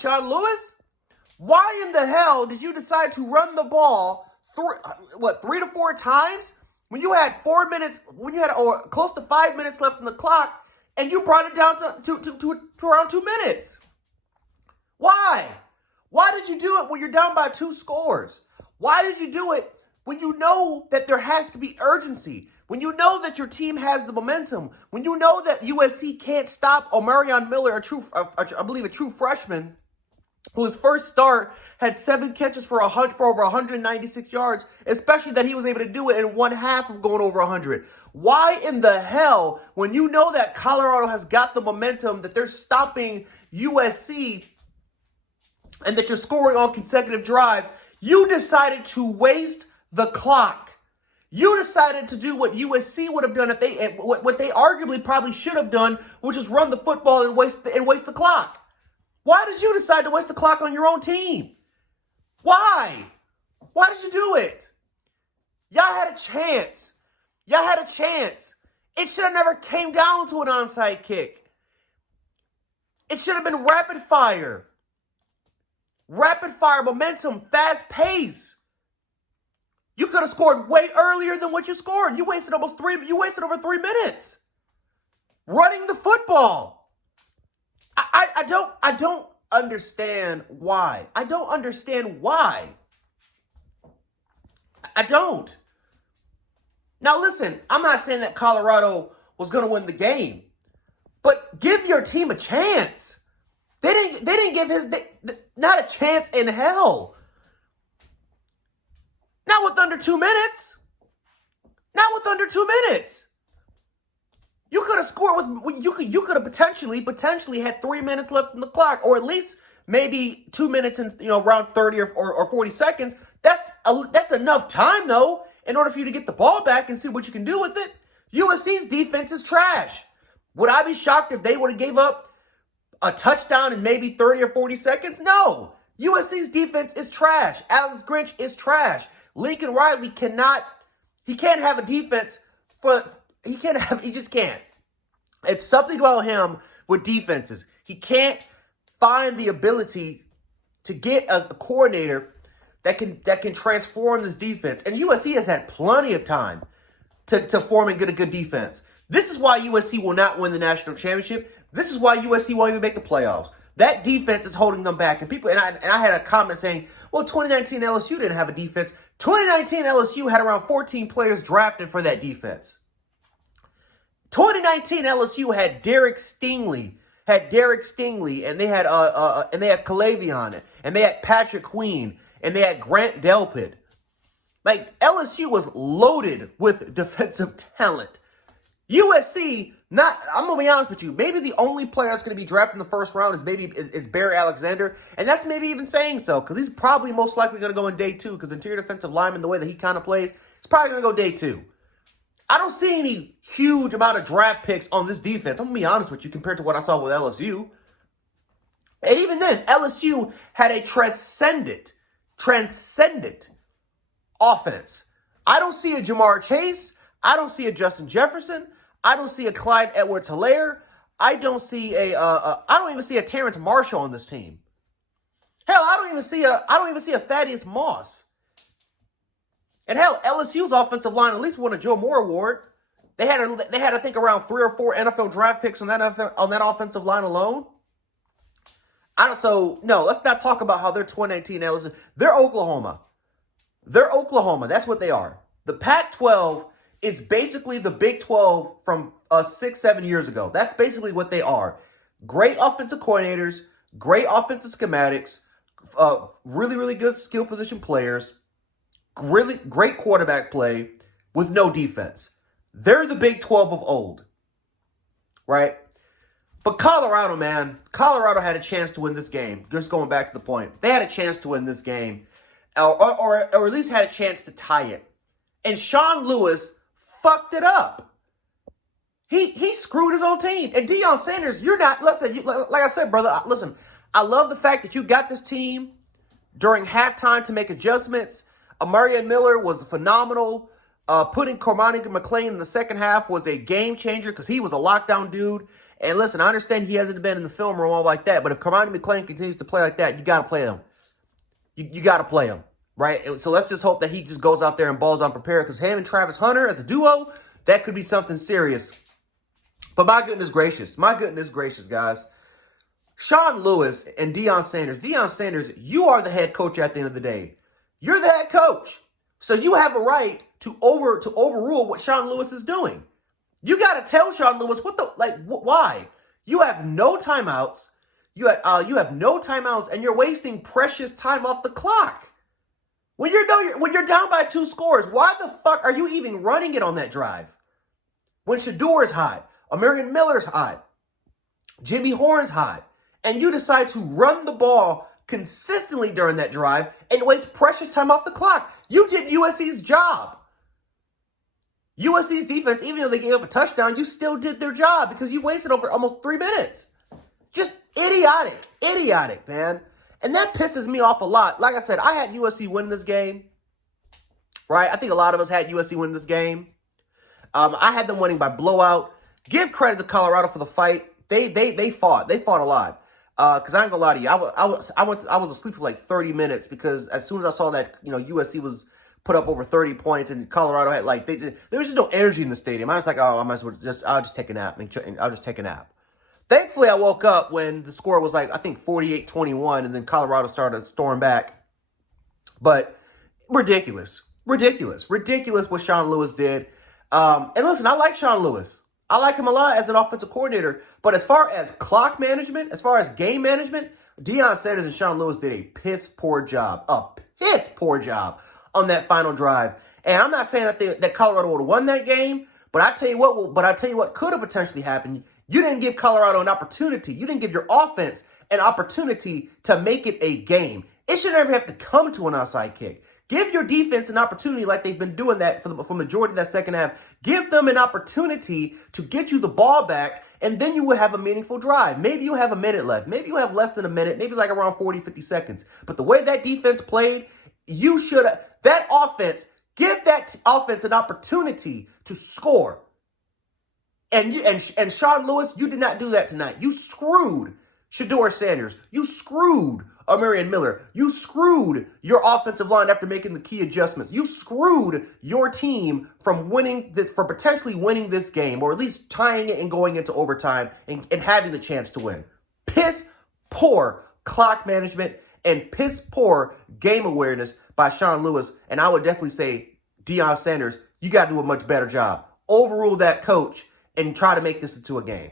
Sean Lewis? Why in the hell did you decide to run the ball 3 to 4 times when you had 4 minutes, when you had close to 5 minutes left on the clock, and you brought it down to around 2 minutes? Why? Why did you do it when you're down by 2 scores? Why did you do it when you know that there has to be urgency? When you know that your team has the momentum? When you know that USC can't stop Omarion Miller, I believe a true freshman, who his first start had 7 catches for over 196 yards, especially that he was able to do it in one half of going over 100. Why in the hell, when you know that Colorado has got the momentum, that they're stopping USC, and that you're scoring on consecutive drives, you decided to waste the clock? You decided to do what USC would have done what they arguably probably should have done, which is run the football and waste the clock. Why did you decide to waste the clock on your own team? Why? Why did you do it? Y'all had a chance. Y'all had a chance. It should have never came down to an onside kick. It should have been rapid fire. Rapid fire momentum, fast pace. You could have scored way earlier than what you scored. You wasted over 3 minutes running the football. I don't understand why. I don't understand why. I don't. Now listen, I'm not saying that Colorado was going to win the game, but give your team a chance. They didn't give not a chance in hell. Not with under 2 minutes. Not with under 2 minutes. You could have scored with you could have potentially had 3 minutes left on the clock, or at least maybe 2 minutes and around 30 or 40 seconds. That's enough time though, in order for you to get the ball back and see what you can do with it. USC's defense is trash. Would I be shocked if they would have gave up a touchdown in maybe 30 or 40 seconds? No. USC's defense is trash. Alex Grinch is trash. Lincoln Riley can't have a defense he just can't. It's something about him with defenses. He can't find the ability to get a coordinator that can transform this defense. And USC has had plenty of time to form and get a good defense. This is why USC will not win the national championship. This is why USC won't even make the playoffs. That defense is holding them back. And I had a comment saying, well, 2019 LSU didn't have a defense. 2019 LSU had around 14 players drafted for that defense. 2019 LSU had Derek Stingley, and they had Calavion, and they had Patrick Queen, and they had Grant Delpit. Like, LSU was loaded with defensive talent. USC, I'm going to be honest with you, maybe the only player that's going to be drafted in the first round is Barry Alexander, and that's maybe even saying so, because he's probably most likely going to go in day 2, because interior defensive lineman, the way that he kind of plays, he's probably going to go day 2. I don't see any huge amount of draft picks on this defense, I'm going to be honest with you, compared to what I saw with LSU. And even then, LSU had a transcendent offense. I don't see a Jamar Chase. I don't see a Justin Jefferson. I don't see a Clyde Edwards-Helaire. I don't even see a Terrence Marshall on this team. Hell, I don't even see a Thaddeus Moss. And hell, LSU's offensive line at least won a Joe Moore Award. They had I think around 3 or 4 NFL draft picks on that offensive line alone. So let's not talk about how they're 2019 LSU. They're Oklahoma. That's what they are. The Pac-12 is basically the Big 12 from 6-7 years ago. That's basically what they are. Great offensive coordinators, great offensive schematics, really, really good skill position players, really great quarterback play with no defense. They're the Big 12 of old, right? But Colorado, man, had a chance to win this game. Just going back to the point. They had a chance to win this game, or at least had a chance to tie it. And Sean Lewis fucked it up. He screwed his own team. And Deion Sanders, like I said, brother, listen, I love the fact that you got this team during halftime to make adjustments. Amarian Miller was phenomenal. Putting Cormani McClain in the second half was a game changer because he was a lockdown dude. And listen, I understand he hasn't been in the film room all like that, but if Kamani McClain continues to play like that, you got to play him. You got to play him, right? So let's just hope that he just goes out there and balls unprepared, because him and Travis Hunter as a duo, that could be something serious. But my goodness gracious, guys. Sean Lewis and Deion Sanders. Deion Sanders, you are the head coach at the end of the day. You're the head coach. So you have a right to overrule what Sean Lewis is doing. You got to tell Sean Lewis why. You have no timeouts. You have no timeouts, and you're wasting precious time off the clock. When you're down by 2 scores, why the fuck are you even running it on that drive? When Shador is hot, Amarian Miller's hot, Jimmy Horn's hot, and you decide to run the ball consistently during that drive and waste precious time off the clock. You did USC's job. USC's defense, even though they gave up a touchdown, you still did their job because you wasted over almost 3 minutes. Just idiotic, man. And that pisses me off a lot. Like I said, I had USC win this game, right? I think a lot of us had USC win this game. I had them winning by blowout. Give credit to Colorado for the fight. They fought. They fought a lot. Because I ain't gonna lie to you, I was asleep for like 30 minutes because as soon as I saw that USC was put up over 30 points and Colorado had there was just no energy in the stadium. I was like, oh, I'll just take a nap and I'll just take a nap. Thankfully, I woke up when the score was I think 48-21, and then Colorado started to storm back. But ridiculous what Sean Lewis did. And listen, I like Sean Lewis. I like him a lot as an offensive coordinator. But as far as clock management, as far as game management, Deion Sanders and Sean Lewis did a piss poor job on that final drive. And I'm not saying that Colorado would have won that game, but I tell you what could have potentially happened. You didn't give Colorado an opportunity. You didn't give your offense an opportunity to make it a game. It should never have to come to an onside kick. Give your defense an opportunity like they've been doing that for the majority of that second half. Give them an opportunity to get you the ball back, and then you would have a meaningful drive. Maybe you have a minute left. Maybe you have less than a minute, maybe like around 40, 50 seconds. But the way that defense played, give that offense an opportunity to score. And Sean Lewis, you did not do that tonight. You screwed Shador Sanders. You screwed Amarian Miller. You screwed your offensive line after making the key adjustments. You screwed your team from potentially winning this game, or at least tying it and going into overtime and having the chance to win. Piss poor clock management and piss poor game awareness by Sean Lewis. And I would definitely say, Deion Sanders, you got to do a much better job. Overrule that coach and try to make this into a game.